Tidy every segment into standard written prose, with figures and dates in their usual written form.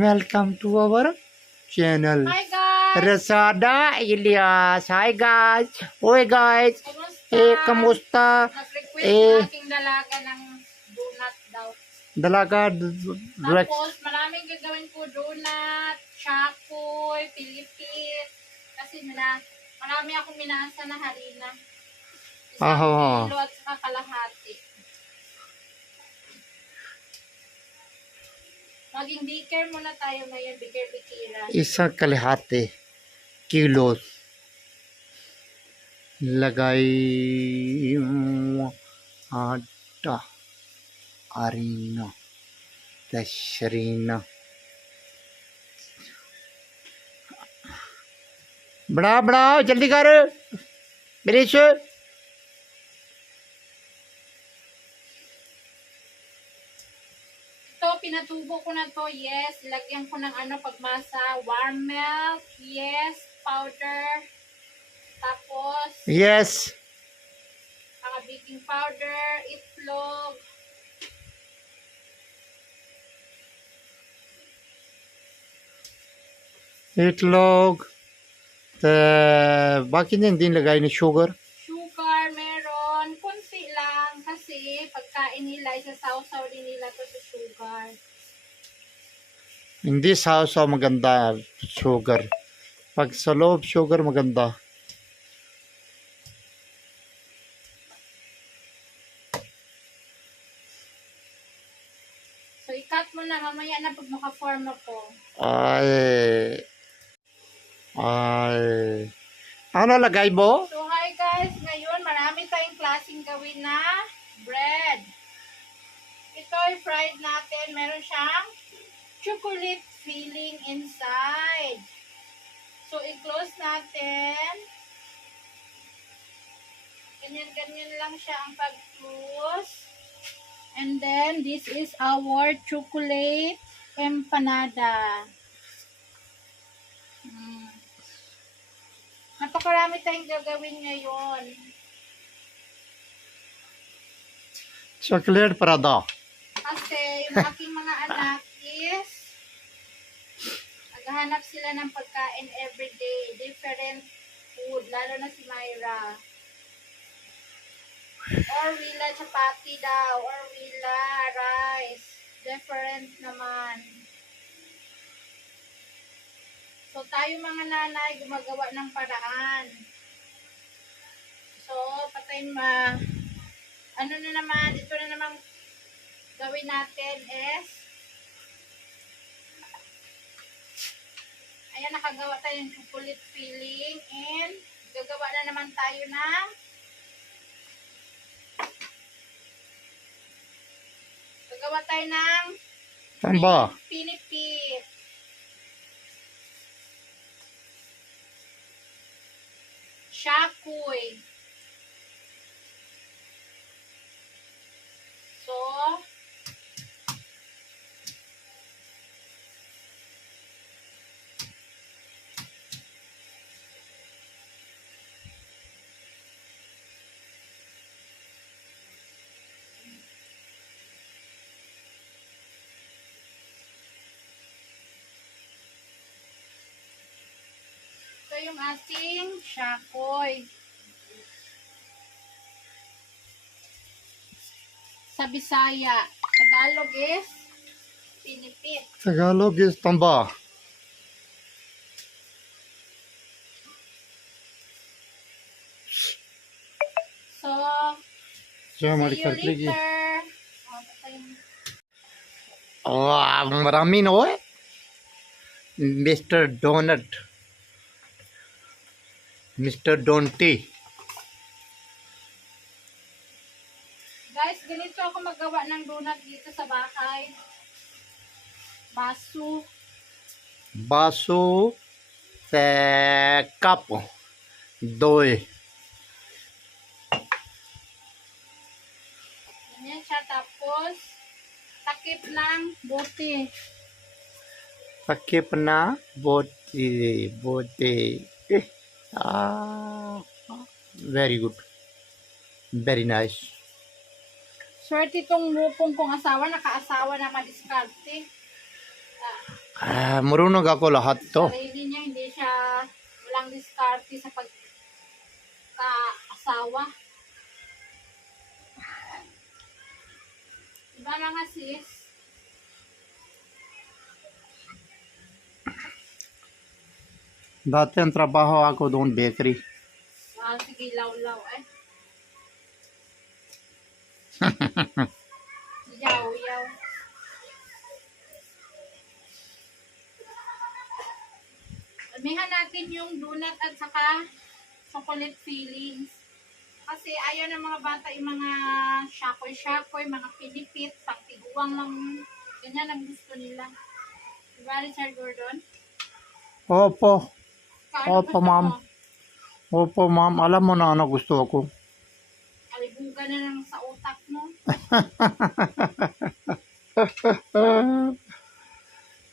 Welcome to our channel. Hi guys! Rasada Ilyas. Hi guys. Oy guys. Kumusta? Kamusta? Nag-request Eh. yung aking dalaga ng donut daw. Dalaga. Tapos maraming gagawin ko donut, chakoy, pilipit. Kasi marami akong minasa na harina. Isang kilo at saka kalahati. Maging baker muna tayo ngayon, baker-bakeran. Isang kalahati kilos. Lagay mo ada harina. Harina. बड़ा जल्दी कर ब्रिश Ito, pinatubo ko na to. Yes, lagyan ko ng pagmasa. Warm milk. Yes, powder. Tapos, yes baking powder, itlog. itlog बाकी niyan din lagay ni sugar Sugar, meron. Kunti lang kasi pagkain nila, isasawsaw din nila to sa sugar. hindi sausaw maganda sugar pag sa loob sugar maganda So, i-cut mo na mamaya na pag maka-form ako. ay ano lagay mo? So, hi guys. Ngayon, marami tayong klaseng gawin na bread. Ito ay fried natin. Meron siyang chocolate filling inside. So, i-close natin. Ganyan-ganyan lang siya ang pag-close. And then, this is our chocolate empanada. Napakarami tayong gagawin ngayon. chocolate parada Kasi yung aking mga anak is naghahanap sila ng pagkain everyday. Different food. Lalo na si Myra. Or wila chapati daw. Or wila rice. Different naman. So, tayo mga nanay, gumagawa ng paraan. So, ano na naman, ito na namang gawin natin is, ayan, nakagawa tayo ng chocolate filling, and gagawa na naman tayo ng saan ba? pinipit. Shakoy. So, ito yung ating shakoy. Sa Bisaya. Tagalog is pinipit. Tagalog is tamba So, हमारी see you करके की later. marami no eh Mr. Donut Mr. Donty Guys, ganito ako magawa ng donut dito sa bahay. baso cup doy Ganyan siya. Tapos, takip ng bote. sakip na bote very good very nice Swerte itong mupong kong asawa. Nakaasawa na madiskarte. Marunong ako lahat to. Sarili niya, hindi siya walang diskarte sa pagkaasawa. Diba na nga sis? Dati ang trabaho ako doon bakery. Sige, law-law eh. Yaw-yaw. Amihan natin yung donut at saka chocolate fillings. Kasi ayaw ng mga bata yung mga shakoy-shakoy, mga pinipit, pangtiguang lang. Ganyan ang gusto nila. Diba, Richard Gordon? Opo. Kaano Opo, gusto ma'am. mo? Opo, ma'am. Alam mo na ano gusto ako. Kalibugan na lang sa utak mo.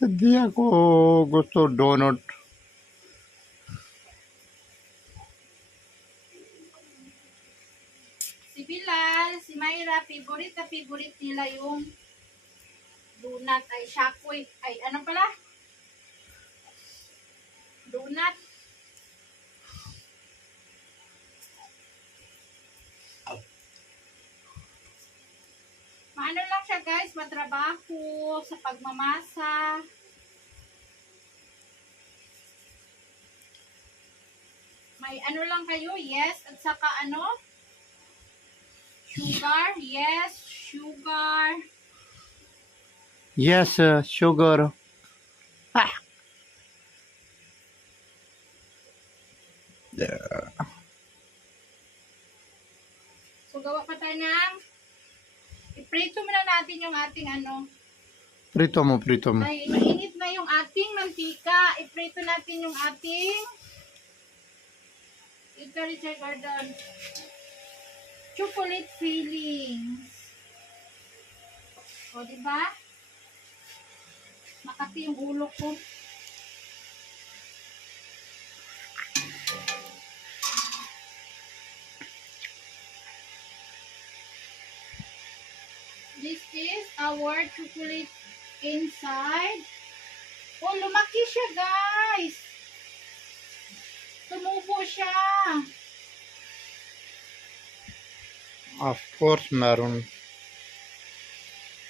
Hindi ako gusto donut. Si Bilal, si Myra, favorite nila yung donut ay shakoy. Ay, ano pala? Donut. Maano lang siya guys, matrabaho sa pagmamasa. May ano lang kayo, yes, at saka ano? Sugar, yes, sugar. Yes, sugar. Ah. So, gawa pa tayo ng iprito muna natin yung ating ano. Prito mo, prito mo. Ay, mainit na yung ating mantika. Iprito natin yung ating ito, Richard Gordon. Chocolate fillings. O, diba? Makati yung ulo ko. This is our chocolate inside. Oh, lumaki siya, guys. Tumubo siya. Of course, meron.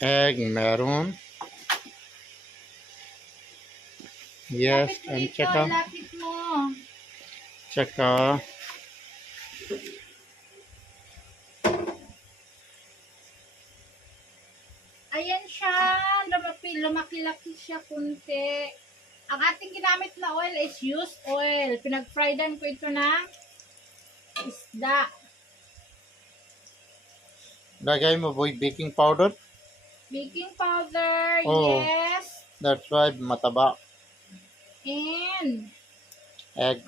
Egg, meron. Yes, Lapit mo and dito, tsaka, lapit mo. tsaka, Ayan siya. Lumaki-laki siya kunti. Ang ating ginamit na oil is used oil. Pinag-friedan ko ito ng isda. lagay mo boy baking powder. Baking powder, Oh. yes. That's why mataba. And, Egg.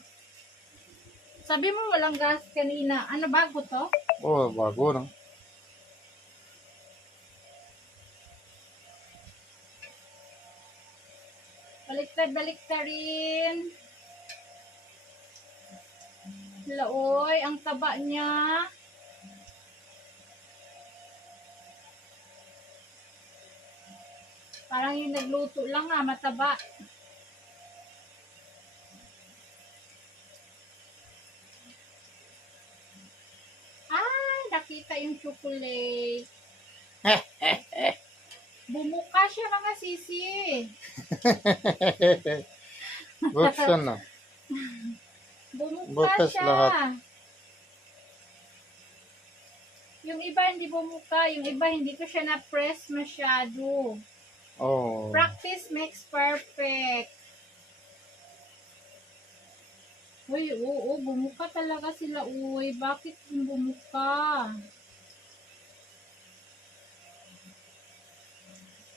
sabi mo walang gas kanina. Ano, bago to? Oh, bago no. Baliktad rin. Laoy, ang taba niya. Parang yung nagluto lang mataba. Ah, nakita yung chocolate. Bumuka siya mga sisi. Buksan na. Bumuka Bukas siya. lahat. Yung iba hindi bumuka, yung iba hindi ko siya na-press masyado. Oh. Practice makes perfect. Uy, oo, bumuka talaga sila. Uy, bakit bumuka?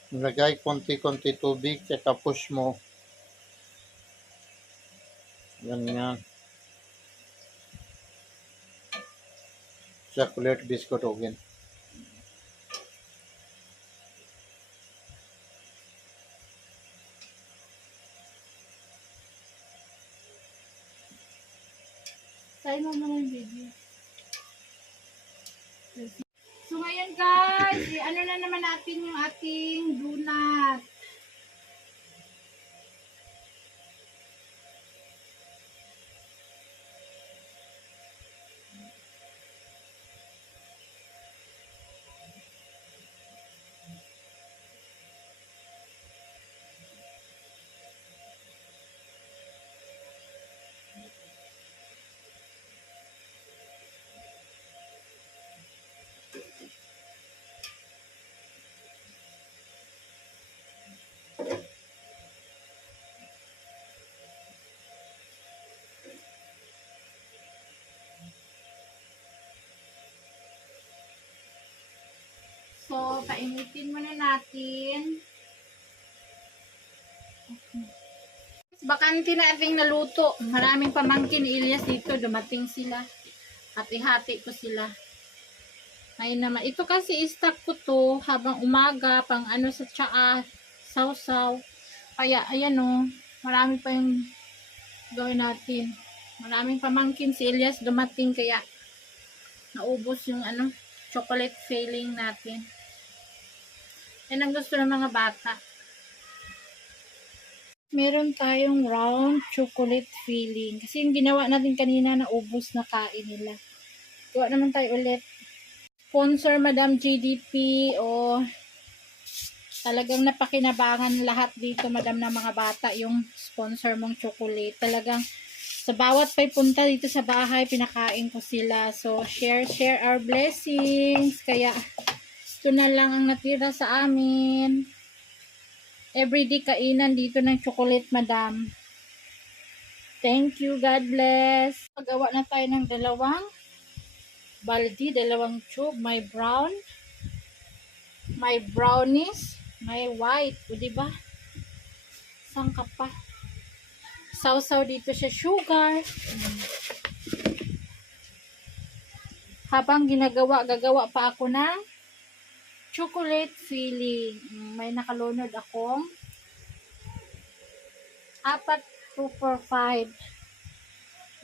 Lagay konti-konti tubig, tsaka push mo. Ganyan. Chocolate biscuit again. Tayo mo muna yung video. So ngayon guys, ano na naman natin yung ating donut. So, painitin muna natin. Bakante na ating naluto. Maraming pamangkin ni Elias dito. Dumating sila. Hati-hati ko sila. Ngayon naman. Ito kasi stock ko to habang umaga. Pang ano sa tsaa. Sausaw. Kaya, ayan o. Marami pa yung gawin natin. Maraming pamangkin si Elias dumating. Kaya, naubos yung ano, chocolate filling natin. Yan ang gusto ng mga bata. Meron tayong round chocolate filling. Kasi yung ginawa natin kanina na ubos na kain nila. Gawa naman tayo ulit. Sponsor Madam GDP o talagang napakinabangan lahat dito Madam ng mga bata yung sponsor mong chocolate. Talagang sa bawat pay punta dito sa bahay pinakain ko sila. So share our blessings. Kaya ito na lang ang natira sa amin. Everyday kainan dito ng chocolate, Madam. Thank you. God bless. Magawa na tayo ng dalawang baldi, dalawang tube. May brown, may brownies, may white. O, diba? Saan ka pa? Sausaw dito sa sugar. Habang gagawa pa ako ng chocolate filling. May nakalunod akong 2 for 5.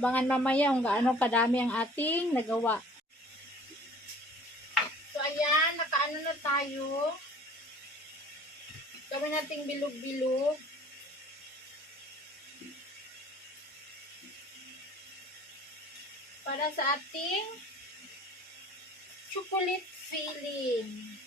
Bangan mamaya kung gaano kadami ang ating nagawa. So, ayan. Nakaano na tayo. Gawin nating bilog-bilog. Para sa ating chocolate filling.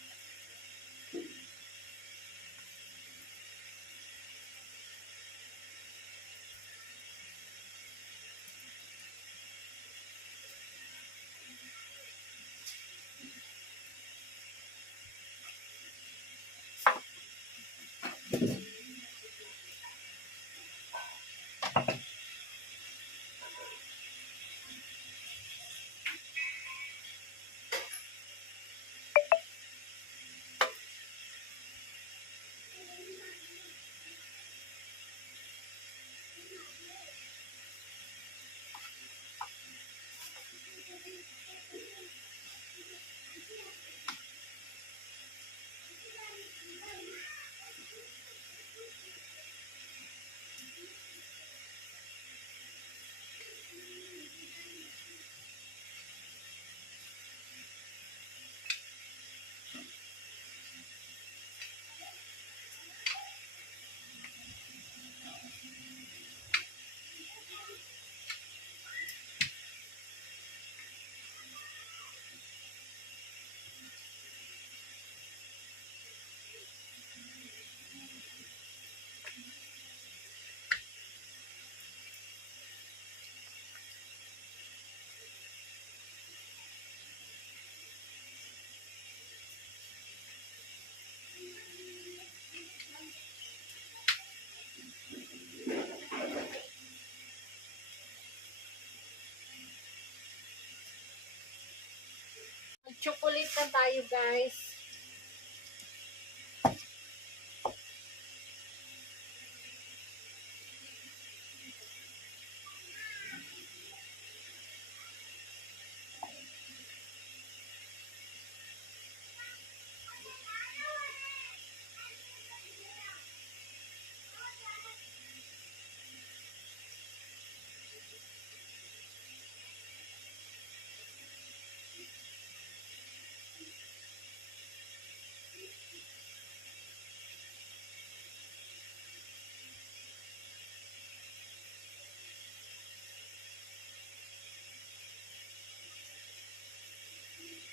Chocolate na tayo, guys.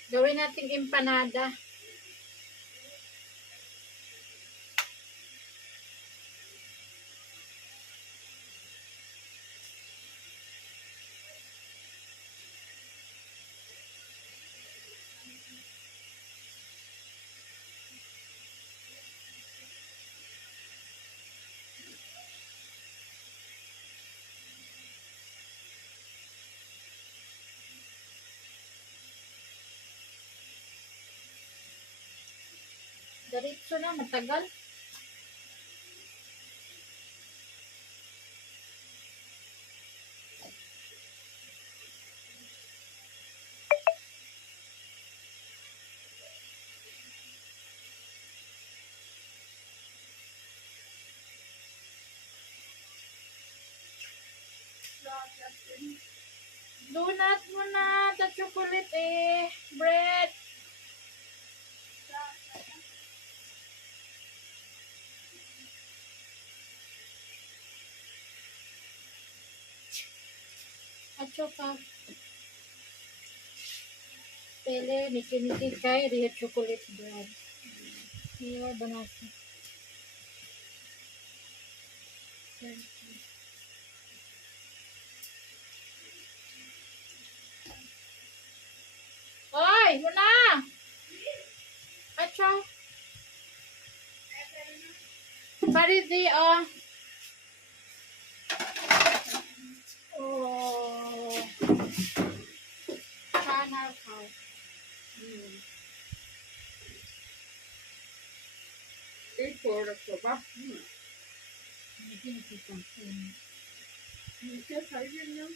Gawin nating empanada. Diretso na, matagal. Donut muna, the chocolate eh. Bread. At saka, pele, niki-niki kay real chocolate bread. Iya, banasa. Oy, muna! At saka, paridi, oh. Oh. Channel cow. Ito, ba? Hindi nakita. Hindi, sabi niya.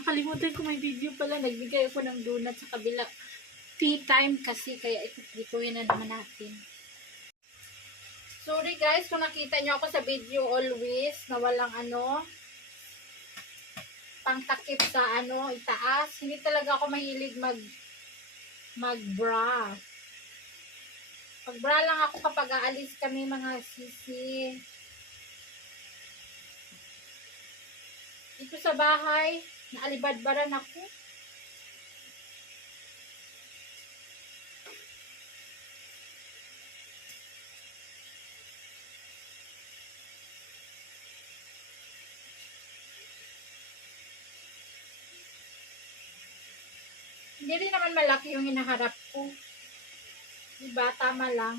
Nakalimutan ko may video pala. Nagbigay ako ng donut sa kabila. Tea time kasi. Kaya ito, gituin na naman natin. Sorry guys, kung nakita nyo ako sa video always, na walang pangtakip sa itaas. Hindi talaga ako mahilig mag-bra. Pag-bra lang ako kapag aalis kami mga sisi. Dito sa bahay, naalibadbaran ako. Hindi rin naman malaki yung hinaharap ko. Diba? Tama lang.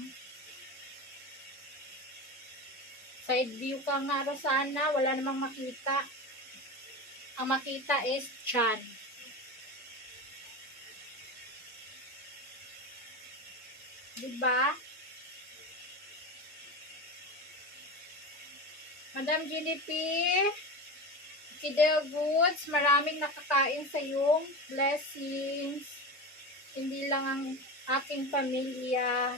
Side view ka nga ro sana. Wala namang makita. Ang makita is chan. Diba? Madam Jenny P. Kidel Goods. Maraming nakakain sa iyong blessings. Hindi lang ang aking pamilya.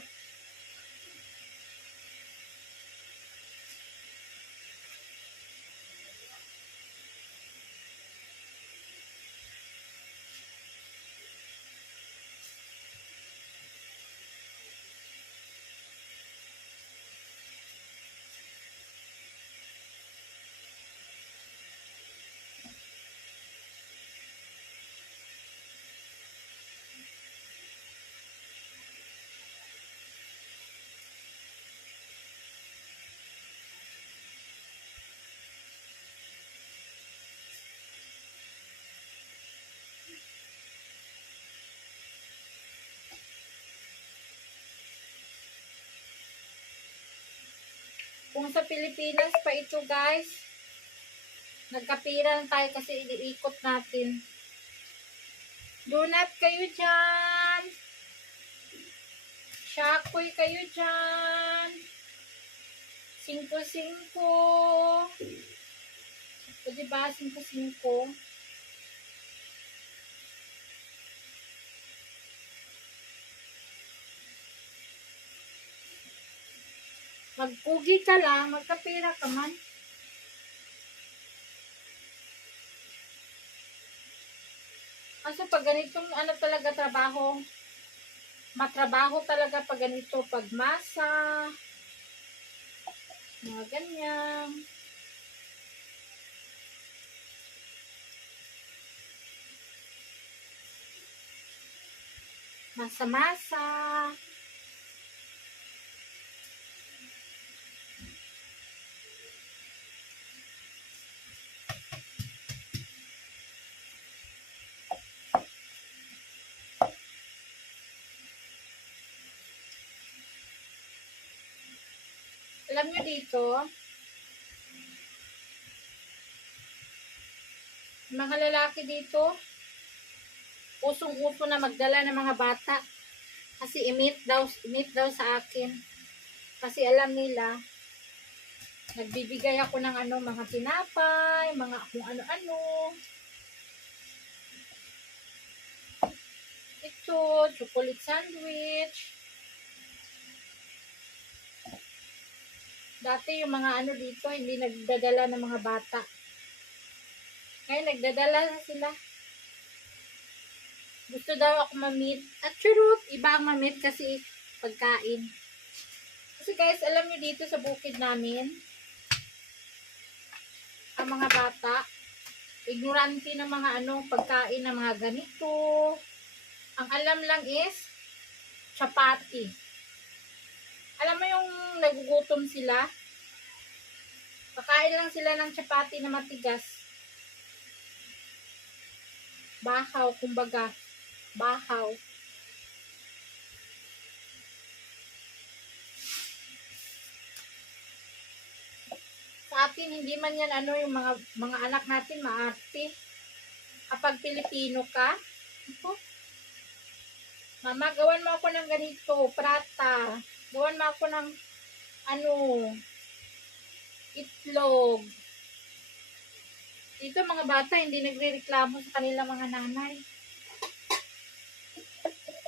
Kung sa Pilipinas pa ito guys, nagkapira lang tayo kasi iniikot natin. Donut kayo dyan. Shakoy kayo dyan. 5-5. O diba, 5-5. Magpugi ka lang, magkapira ka man. Kasi pag ganitong talaga trabaho, matrabaho talaga pag ganito, pag masa, mga ganyan. Masa-masa. Alam nyo dito, mga lalaki dito, usong-uso na magdala ng mga bata. Kasi imit daw sa akin. Kasi alam nila, nagbibigay ako ng mga tinapay, mga kung ano-ano. Ito, chocolate sandwich. Dati yung mga dito, hindi nagdadala ng mga bata. Ngayon, nagdadala na sila. Gusto daw ako ma-meet. At charot, iba ang ma-meet kasi pagkain. Kasi guys, alam nyo dito sa bukid namin, ang mga bata, ignorante ng mga pagkain ng mga ganito. Ang alam lang is, chapati. Alam mo yung nagugutom sila? Pakain lang sila ng chapati na matigas. Bahaw, kumbaga. Bahaw. Sa atin, hindi man yan yung mga anak natin maarte. Kapag Pilipino ka, mama, gawan mo ako ng ganito, prata. Gawan mo ako ng itlog. Dito mga bata, hindi nagrereklamo sa kanilang mga nanay.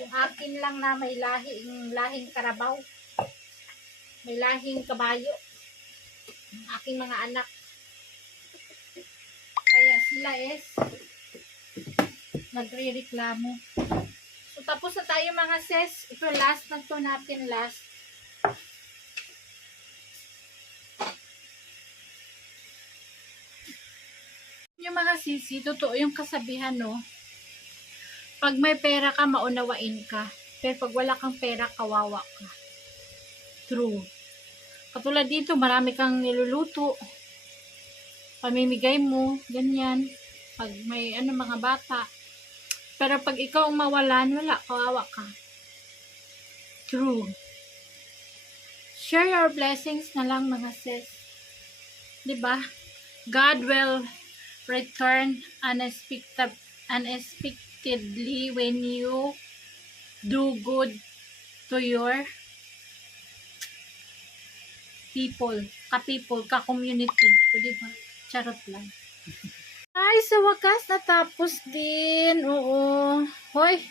Yung akin lang na may lahing karabaw. May lahing kabayo. Yung aking mga anak. Kaya sila nagrereklamo. So, tapos na tayo mga sis. Ito last na to natin, last. Yung mga sisi, totoo yung kasabihan, no? Pag may pera ka, maunawain ka. Pero pag wala kang pera, kawawa ka. True. Katulad dito, marami kang niluluto. Pamimigay mo, ganyan. Pag may mga bata. Pero pag ikaw ang mawalan, wala, kawawa ka. True. Share your blessings na lang mga sis. Diba? God will return unexpectedly when you do good to your people, ka-community. O diba? Charot lang. Ay, sa wakas, natapos din. Oo. Hoy.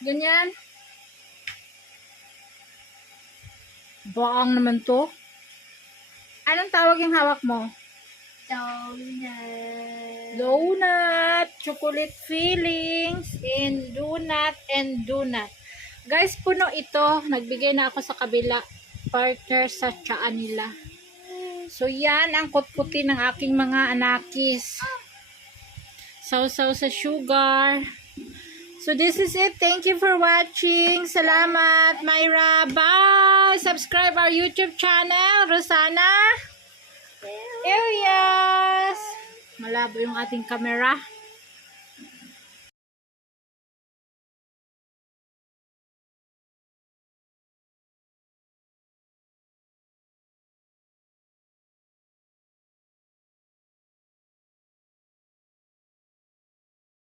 Ganyan. Baang naman to. Anong tawag yung hawak mo? Donut. Donut. Chocolate fillings. And donut. Guys, puno ito. Nagbigay na ako sa kabila. Partner sa tiyaan nila. So, yan ang kutkuti ng aking mga anakis. Sausaw sa sugar. So, this is it. Thank you for watching. Salamat, Myra. Bye! Subscribe our YouTube channel, Rosana Elias. Malabo yung ating camera.